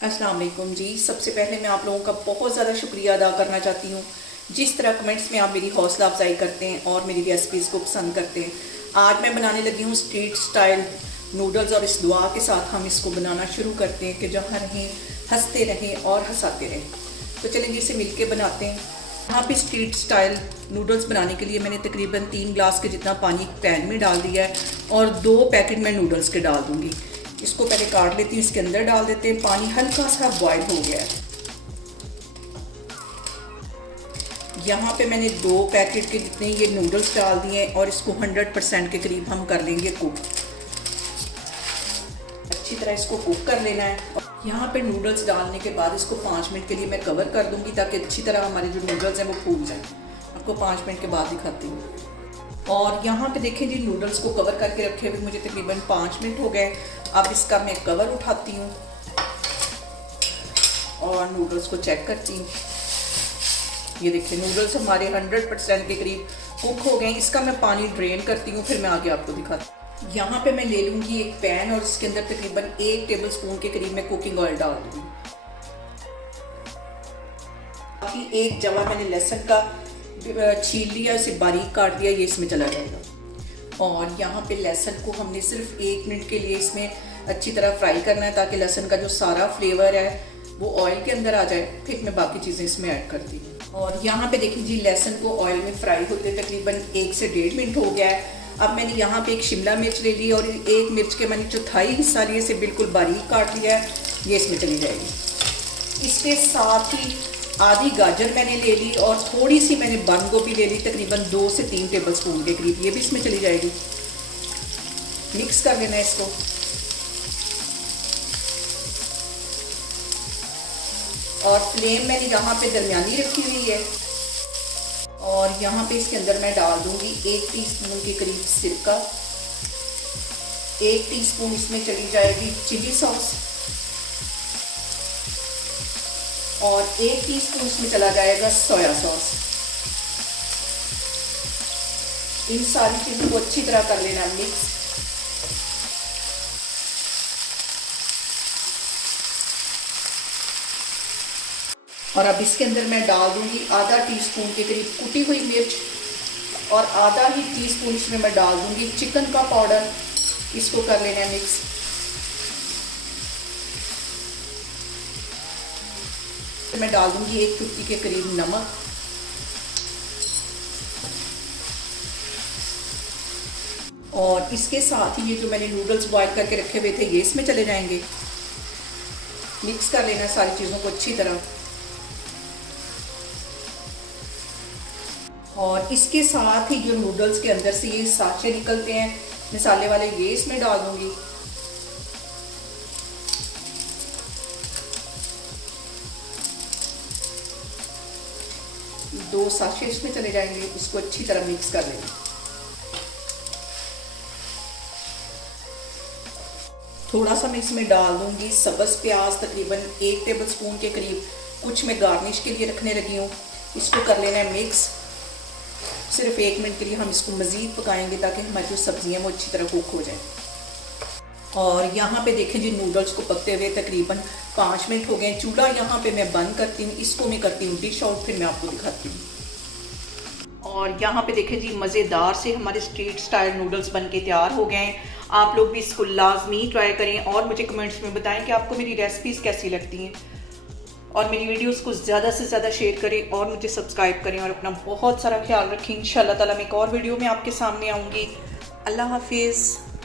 अस्सलाम वालेकुम जी। सबसे पहले मैं आप लोगों का बहुत ज़्यादा शुक्रिया अदा करना चाहती हूँ जिस तरह कमेंट्स में आप मेरी हौसला अफजाई करते हैं और मेरी रेसिपीज़ को पसंद करते हैं। आज मैं बनाने लगी हूँ स्ट्रीट स्टाइल नूडल्स और इस दुआ के साथ हम इसको बनाना शुरू करते हैं कि जहाँ रहें हंसते रहें और हंसाते रहें। तो चलिए इसे मिल के बनाते हैं। यहाँ पे स्ट्रीट स्टाइल नूडल्स बनाने के लिए मैंने तकरीबन 3 ग्लास के जितना पानी पैन में डाल दिया है और 2 पैकेट मैं नूडल्स के डाल दूँगी। इसको पहले काट लेती हूँ, इसके अंदर डाल देते हैं। पानी हल्का सा बॉयल हो गया है। यहाँ पे मैंने 2 पैकेट के जितने ये नूडल्स डाल दिए हैं और इसको 100% के करीब हम कर लेंगे कुक। अच्छी तरह इसको कुक कर लेना है। यहाँ पे नूडल्स डालने के बाद इसको 5 मिनट के लिए मैं कवर कर दूंगी ताकि अच्छी तरह हमारे जो नूडल्स हैं वो फूल जाएं। आपको 5 मिनट के बाद दिखाती हूँ। और यहाँ पे देखें जी, नूडल्स को कवर करके रखे हुए मुझे तकरीबन 5 मिनट हो गए। अब इसका मैं कवर उठाती हूँ और नूडल्स को चेक करती हूँ। ये देखिए नूडल्स हमारे 100% के करीब कुक हो गए। इसका मैं पानी ड्रेन करती हूँ, फिर मैं आगे आपको दिखाती हूँ। यहाँ पे मैं ले लूँगी एक पैन और इसके अंदर तकरीबन 1 टेबलस्पून के करीब मैं कुकिंग ऑयल डाल दूँगी। बाकी एक जवा मैंने लहसुन का छील लिया, इसे बारीक काट दिया, ये इसमें चला जाएगा। और यहाँ पे लहसुन को हमने सिर्फ 1 मिनट के लिए इसमें अच्छी तरह फ्राई करना है ताकि लहसुन का जो सारा फ्लेवर है वो ऑयल के अंदर आ जाए। फिर मैं बाकी चीज़ें इसमें ऐड करती हूँ। और यहाँ पे देखिए जी, लहसुन को ऑयल में फ्राई होते तकरीबन 1 से 1.5 मिनट हो गया है। अब मैंने यहाँ पे एक शिमला मिर्च ले ली और 1 मिर्च के मैंने चौथाई हिस्सा लिए, इसे बिल्कुल बारीक काट लिया है, ये इसमें चली जाएगी। इसके साथ ही आधी गाजर मैंने ले ली और थोड़ी सी मैंने बंद गोभी ले ली, तकरीबन 2 से 3 टेबलस्पून के करीब, ये भी इसमें चली जाएगी। मिक्स कर लेना है इसको। और फ्लेम मैंने यहाँ पे दरमियानी रखी हुई है। और यहाँ पे इसके अंदर मैं डाल दूंगी 1 टीस्पून के करीब सिरका। 1 टीस्पून इसमें चली जाएगी चिली सॉस और 1 टीस्पून इसमें चला जाएगा सोया सॉस। इन सारी चीज़ों को अच्छी तरह कर लेना मिक्स। और अब इसके अंदर मैं डाल दूंगी आधा टीस्पून के करीब कुटी हुई मिर्च और आधा ही टीस्पून इसमें मैं डाल दूंगी चिकन का पाउडर। इसको कर लेना है मिक्स। मैं डाल दूंगी 1 चुटकी के करीब नमक और इसके साथ ही ये जो मैंने नूडल्स बॉयल करके रखे हुए थे ये इसमें चले जाएंगे। मिक्स कर लेना सारी चीज़ों को अच्छी तरह। और इसके साथ ही जो नूडल्स के अंदर से ये साँचे निकलते हैं मसाले वाले, ये इसमें डाल दूंगी। दो साँचे इसमें चले जाएंगे। इसको अच्छी तरह मिक्स कर लेंगे। थोड़ा सा मैं इसमें डाल दूंगी सब्ज़ प्याज, तकरीबन 1 टेबलस्पून के करीब, कुछ मैं गार्निश के लिए रखने लगी हूँ। इसको कर लेना है मिक्स। सिर्फ 1 मिनट के लिए हम इसको मज़ीद पकाएंगे ताकि हमारी जो सब्जियाँ वो अच्छी तरह कुक हो जाएं। और यहाँ पे देखें जी, नूडल्स को पकते हुए तकरीबन 5 मिनट हो गए। चूल्हा यहाँ पे मैं बंद करती हूँ, इसको मैं करती हूँ डिश आउट, फिर मैं आपको दिखाती हूँ। और यहाँ पे देखें जी, मज़ेदार से हमारे स्ट्रीट स्टाइल नूडल्स बन के तैयार हो गए हैं। आप लोग भी इसको लाजमी ट्राई करें और मुझे कमेंट्स में बताएं कि आपको मेरी रेसिपीज़ कैसी लगती हैं। और मेरी वीडियोस को ज़्यादा से ज़्यादा शेयर करें और मुझे सब्सक्राइब करें और अपना बहुत सारा ख्याल रखें। इंशाल्लाह ताला मैं एक और वीडियो में आपके सामने आऊँगी। अल्लाह हाफिज़।